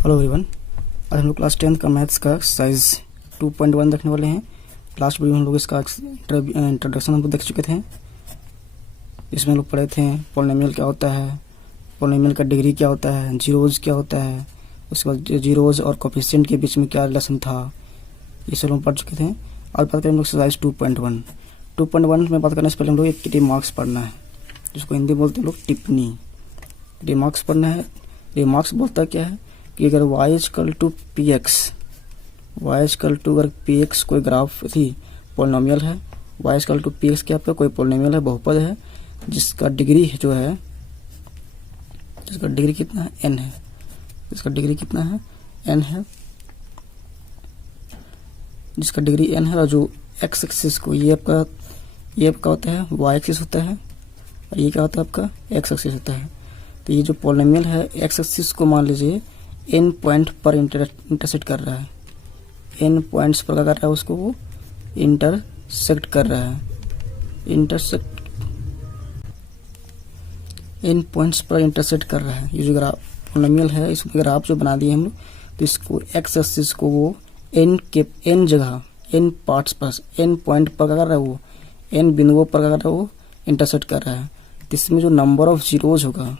Hello everyone. आज हम लोग क्लास 10th का मैथ्स का एक्सरसाइज 2.1 देखने वाले हैं। लास्ट वीडियो में हम लोग इसका इंट्रोडक्शन हम लोग देख चुके थे। इसमें हम लोग पढ़े थे पॉलिनोमियल क्या होता है, पॉलिनोमियल का डिग्री क्या होता है, जीरोज क्या होता है, उसके बाद जीरोज और कोफिशिएंट के बीच में क्या रिलेशन था, ये सब हम पढ़ चुके थे। और बात करें हम लोग एक्सरसाइज 2.1 में बात करने से पहले हम लोग एक रिमार्क्स पढ़ना है, जिसको हिंदी बोलते हैं लोग टिप्पणी। रिमार्क्स पढ़ना है। रिमार्क्स बोलता क्या है कि अगर y equal to P X, अगर पी एक्स कोई ग्राफ थी पोलिनोमियल है, y equal to P X क्या आपका कोई पोलिनोमियल है, बहुपद है, जिसका डिग्री जो है, जिसका डिग्री कितना है n है, जिसका डिग्री कितना है n है, जिसका डिग्री n है। और जो x एक्सिस को ये आपका होता है y एक्सिस होता है, और ये क्या होता है आपका x एक्सिस होता है। तो ये जो पोलिनोमियल है x एक्सिस को मान लीजिए n पॉइंट पर इंटरसेक्ट कर रहा है, n पॉइंट्स पर क्या कर रहा है, उसको वो इंटरसेक्ट कर रहा है, n पॉइंट्स पर इंटरसेक्ट कर रहा है। ये जो ग्राफ पोलिनोमियल है, इसमें ग्राफ जो बना दिए हम लोग, तो इसको x एक्सिस को वो n जगह n पार्ट्स पर n पॉइंट पर क्या कर रहा है, वो n बिंदुओं पर क्या कर रहा है, वो इंटरसेक्ट कर रहा है। तो इसमें जो नंबर ऑफ जीरोज होगा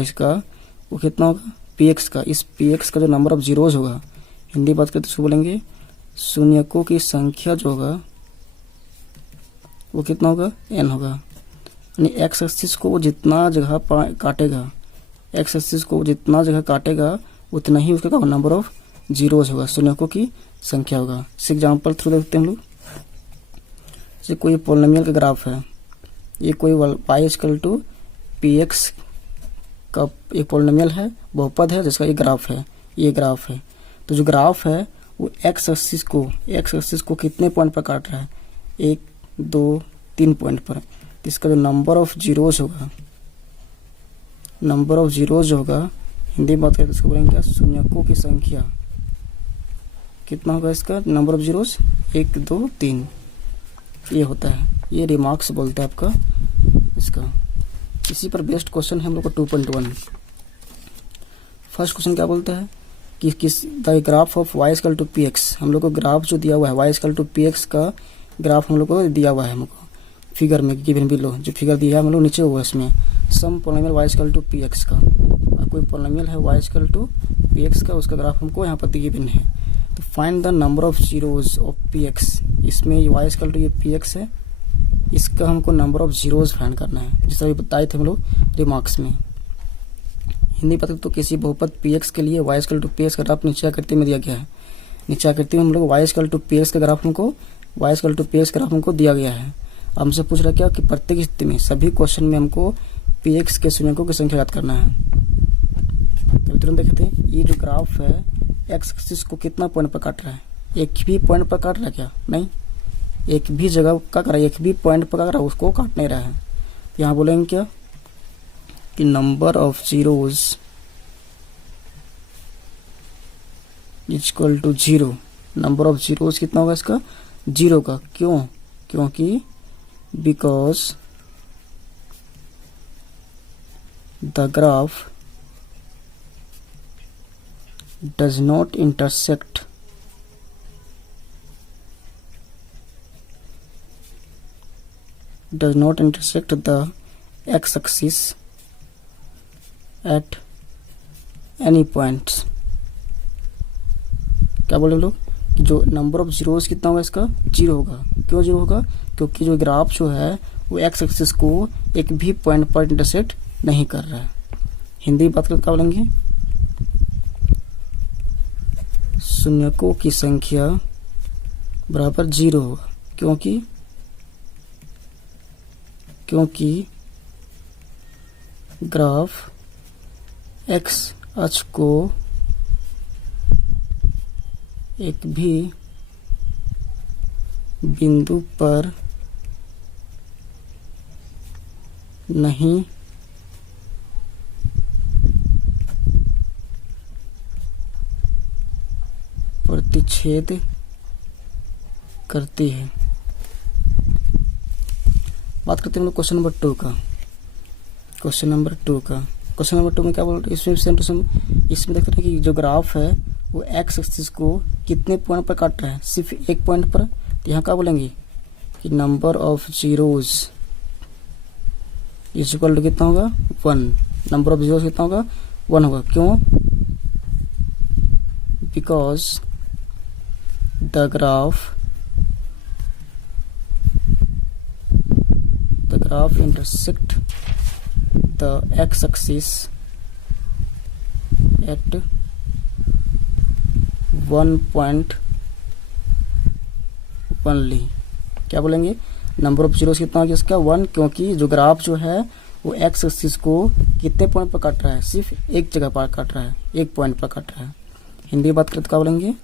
इसका, वो कितना होगा px का। इस px का जो नंबर ऑफ जीरोज होगा, हिंदी बात करते तो बोलेंगे शून्यकों की संख्या जो होगा वो कितना होगा n होगा। यानी x एक्सिस को वो जितना जगह काटेगा, उतना ही उसका नंबर ऑफ जीरोज होगा, शून्यकों की संख्या होगा। इस एग्जाम्पल थ्रू देखते हैं हम लोग। जैसे कोई पोलिनोमियल का ग्राफ है, ये कोई y equal to P X का एक पोलिनोमियल है, बहुपद है, जिसका ये ग्राफ है। तो जो ग्राफ है वो x एक्सिस को कितने पॉइंट पर काट रहा है, 1 2 3 पॉइंट पर। तो इसका जो नंबर ऑफ जीरोज होगा, हिंदी में बात करें तो इसको बोलेंगे क्या, शून्यकों की संख्या। कितना होगा इसका नंबर ऑफ जीरोज, 1 2 3, ये होता है। ये रिमार्क्स बोलते हैं आपका इसका। इसी पर बेस्ड क्वेश्चन है हम लोग को 2.1। फर्स्ट क्वेश्चन क्या बोलता है कि किस the graph of y equal to P X, हम लोग को ग्राफ जो दिया हुआ है y equal to P X का ग्राफ हम लोग को दिया हुआ है, हमको फिगर में गिवन बिलो जो फिगर दिया है हम लोग नीचे हुआ है, इसमें some polynomial y equal to P X का, और कोई पोलिनोमियल है y equal to P X का, उसका ग्राफ हमको यहाँ पर गिवन है। तो find the number of zeros of P X, इसमें y इक्वल टू ये पी एक्स है, इसका हमको नंबर ऑफ जीरोज फाइंड करना है, जैसा भी बताए थे हम लोग रिमार्क्स में। हिंदी पता तो किसी बहुपद पी एक्स के लिए y equal to P X का ग्राफ नीचे आकृति में दिया गया है। नीचे आकृति में हम लोग y equal to P X का ग्राफ हमको दिया गया है। हमसे पूछ रहा क्या कि प्रत्येक स्थिति में, सभी क्वेश्चन में हमको पी एक्स के शून्यकों की संख्या याद करना है। तो तुरंत देखते हैं, ये जो ग्राफ है एक्स एक्सिस को कितना पॉइंट पर काट रहा है, एक भी पॉइंट पर काट रहा है क्या, नहीं, एक भी जगह का कर रहा है, एक भी पॉइंट पर कर रहा है, उसको काट नहीं रहा है। यहाँ बोलेंगे क्या कि number of zeros equal to 0। Number of zeros कितना होगा इसका, 0 का। क्यों, क्योंकि because the graph does not intersect the x-axis at any points। क्या बोले लोग कि जो नंबर ऑफ जीरोस कितना होगा इसका, 0 होगा। क्यों 0 होगा, क्योंकि जो ग्राफ जो है वो x एक्सिस को एक भी पॉइंट पर इंटरसेक्ट नहीं कर रहा है। हिंदी बात करते क्या बोलेंगे, शून्यकों की संख्या बराबर 0 होगा, क्योंकि ग्राफ x अक्ष को एक भी बिंदु पर नहीं प्रतिच्छेद करती है। बात करते हैं हम लोग क्वेश्चन नंबर 2 का। क्वेश्चन नंबर 2 में क्या बोल रहे हैं, इसमें सेम टू सेम इसमें देखते हैं कि जो ग्राफ है वो एक्स एक्सिस को कितने पॉइंट पर काट रहा है, सिर्फ एक पॉइंट पर। तो यहाँ क्या बोलेंगे कि number of zeros is equal to कितना होगा 1। नंबर ऑफ जीरोज कितना होगा 1 होगा। क्यों? Because the graph intersect the x-axis at 1 point only। क्या बोलेंगे, नंबर ऑफ जीरोस कितना हो गया इसका 1, क्योंकि जो ग्राफ जो है वो एक्स एक्सिस को कितने पॉइंट पर काट रहा है, सिर्फ एक जगह पर काट रहा है, एक पॉइंट पर काट रहा है। हिंदी में बात करें तो क्या बोलेंगे,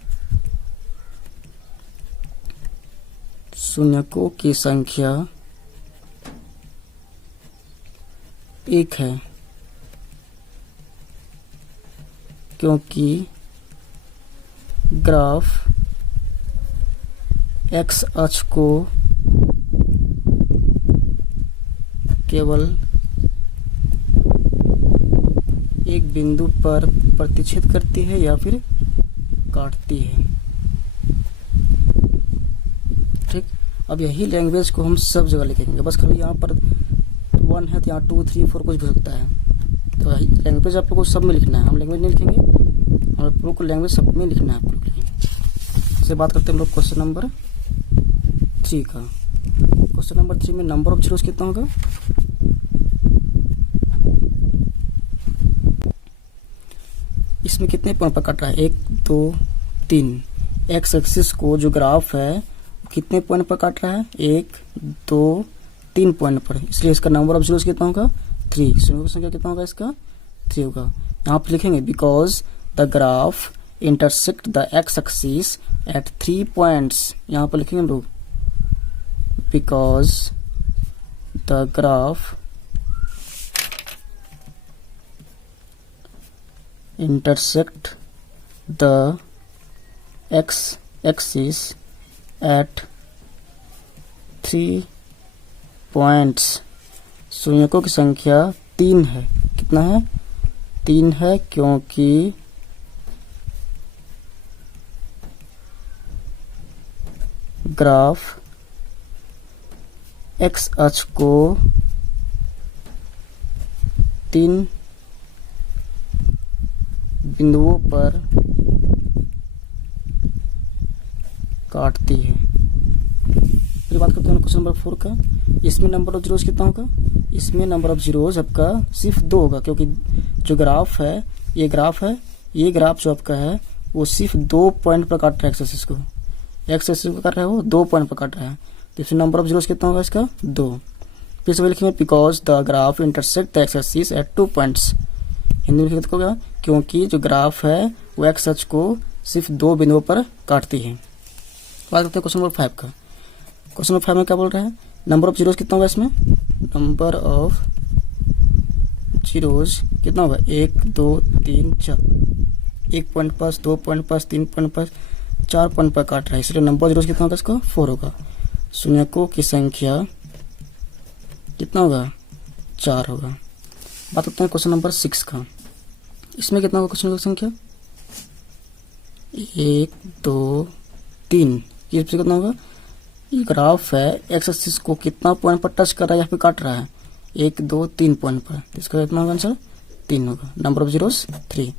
शून्यकों की संख्या एक है, क्योंकि ग्राफ एक्स अक्ष को केवल एक बिंदु पर प्रतिच्छेद करती है या फिर काटती है। ठीक, अब यही लैंग्वेज को हम सब जगह लिखेंगे, बस खाली यहाँ पर 1 है तो यहाँ 2, 3, 4 कुछ भी हो सकता है। तो लैंग्वेज आप लोग को सब में लिखना है, हम लैंग्वेज नहीं लिखेंगे, हम लोग को लैंग्वेज सब में लिखना है आप लोग। इससे बात करते हैं हम लोग क्वेश्चन नंबर 3 का। क्वेश्चन नंबर 3 में नंबर ऑफ जीरोस कितना होगा, इसमें कितने पॉइंट पर काट रहा है 1, 2, 3। एक्स एक्सिस को जो ग्राफ है कितने पॉइंट पर काट रहा है 1, 2, 3 पॉइंट पर, इसलिए इसका नंबर ऑफ जीरोस कितना होगा 3। शून्यों की संख्या कितना होगा इसका 3 होगा। यहाँ पे लिखेंगे because the graph intersect the x axis at 3 points. यहाँ पर लिखेंगे हम लोग because the graph intersect the x axis at 3 points। शून्यकों की संख्या 3 है। कितना है 3 है, क्योंकि ग्राफ x अक्ष को 3 बिंदुओं पर काटती है। फिर बात करते हैं क्वेश्चन नंबर 4 का। इसमें नंबर ऑफ जीरोस कितना होगा, इसमें नंबर ऑफ जीरोस आपका सिर्फ 2 होगा, क्योंकि जो ग्राफ है ये ग्राफ जो आपका है वो सिर्फ 2 पॉइंट पर काट रहा है एक्स एक्सिस को, एक्स एक्सिस को काट रहा है वो 2 पॉइंट पर काट रहा है। तो इसमें नंबर ऑफ जीरोस कितना होगा इसका 2। फिर से लिखेंगे because the graph intersect the x axis at 2 points. Hindi में लिखा होगा क्योंकि जो ग्राफ है वो एक्स अक्ष को सिर्फ 2 बिंदुओं पर काटती है। बात करते हैं क्वेश्चन नंबर 5 का। क्वेश्चन नंबर 5 में क्या बोल रहा है, नंबर ऑफ जीरोस कितना होगा इसमें, नंबर ऑफ जीरोस कितना होगा 1, 2, 3, 4। 1 पॉइंट पास, 2 पॉइंट पास, 3 पॉइंट पास, 4 पॉइंट पर काट रहा है, इसलिए नंबर ऑफ जीरोस कितना होगा इसका 4 होगा। शून्यकों की संख्या कितना होगा 4 होगा। बात करते हैं क्वेश्चन नंबर 6 का। इसमें कितना होगा क्वेश्चन की संख्या 1, 2, 3। ये कितना होगा, ये ग्राफ है एक्स एक्सिस को कितना पॉइंट पर टच कर रहा है या फिर काट रहा है 1, 2, 3 पॉइंट पर, इसका कितना होगा आंसर 3 होगा। Number of zeros 3।